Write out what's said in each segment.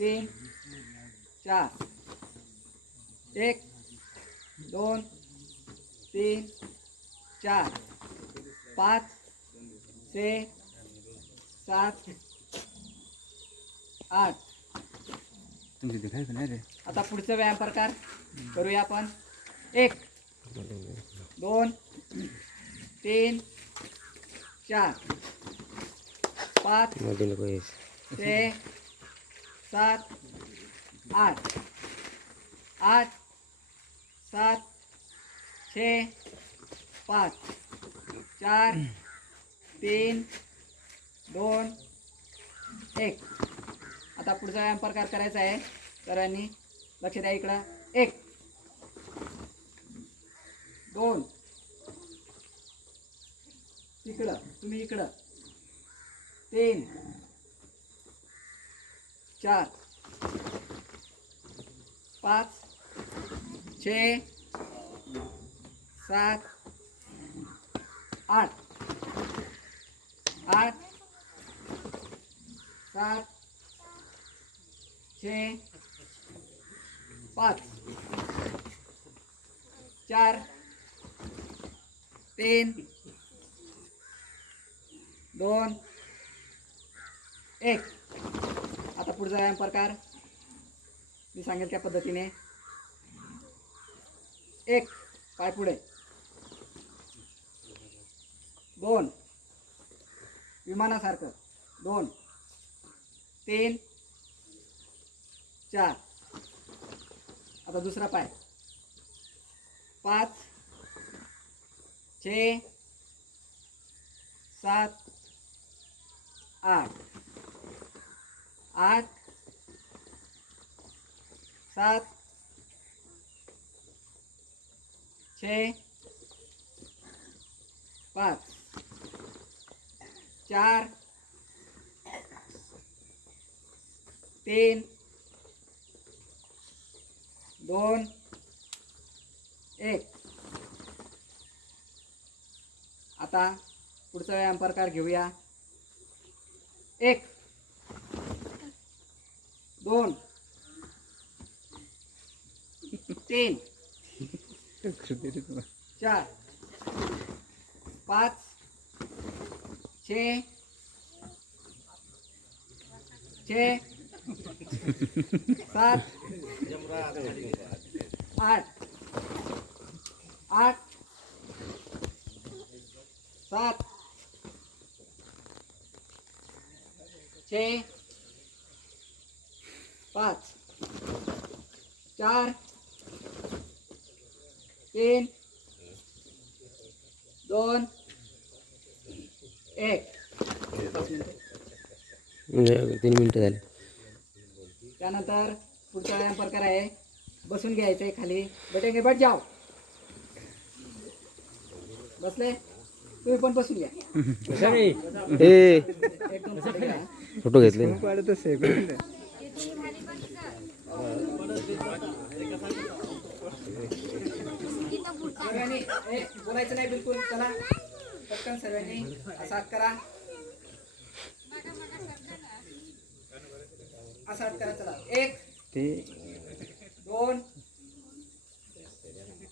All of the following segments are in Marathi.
3 4 1 2 3 4 5 6 7 8. आता पुढचा व्यायाम प्रकार करूया आपण. 1 2 3 4 5 6 7 8 8 7 6 5 4 3 2 1. आता पुढचा व्यायाम प्रकार करायचा आहे. सरांनी लक्ष द्या इकडं. 1 2 इकडं, तुम्ही इकडं. 3 4 5 6 7 8 8 7 6 5 4 3 2 1. आता पुढचा व्यायाम प्रकार मी सांगेल त्या पद्धतीने. 1 पाय पुढे. 2 विमानासारखं. 2 3 4. आता दुसरा पाय. 5 6 7 8 8 7 6 5 4 3 2 1. आता पुढचा व्यायाम प्रकार घेऊया. 1 2 3 4 5 6 6 7 8 8 7 6 5 4 3 2 1. 3 मिनिटं झाले. त्यानंतर पुढचा व्यायाम प्रकार आहे. बसून घ्यायचं आहे खाली. बैठेंगे बैठ जाओ. बसले तुम्ही पण बसून घ्या. एक दोन पुढे घ्या. फोटो घेतले. सर्वांनी बोलायचं नाही बिलकुल. चला पटकन सर्वांनी असा हात करा. असा हात करा. चला 1 2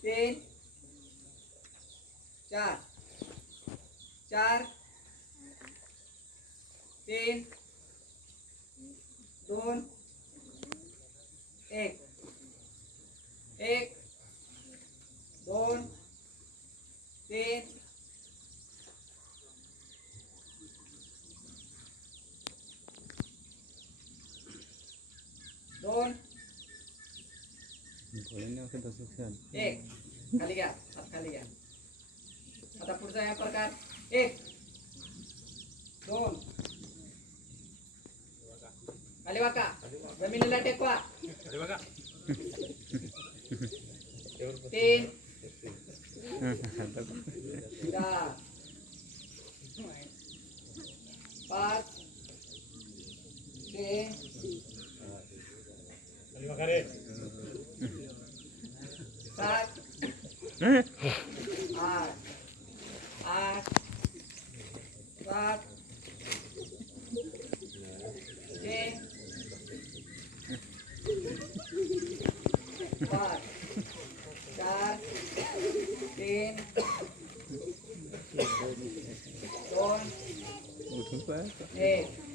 3 4 4 3 2 1. 1 2 3 2 1. खाली घ्या. हात खाली घ्या. आता पुढचा या प्रकार. 1 2 खाली वाका. जमिनीला टेकवा. 3 4 5 6 7 8 8 7 6 5 4 3 2 1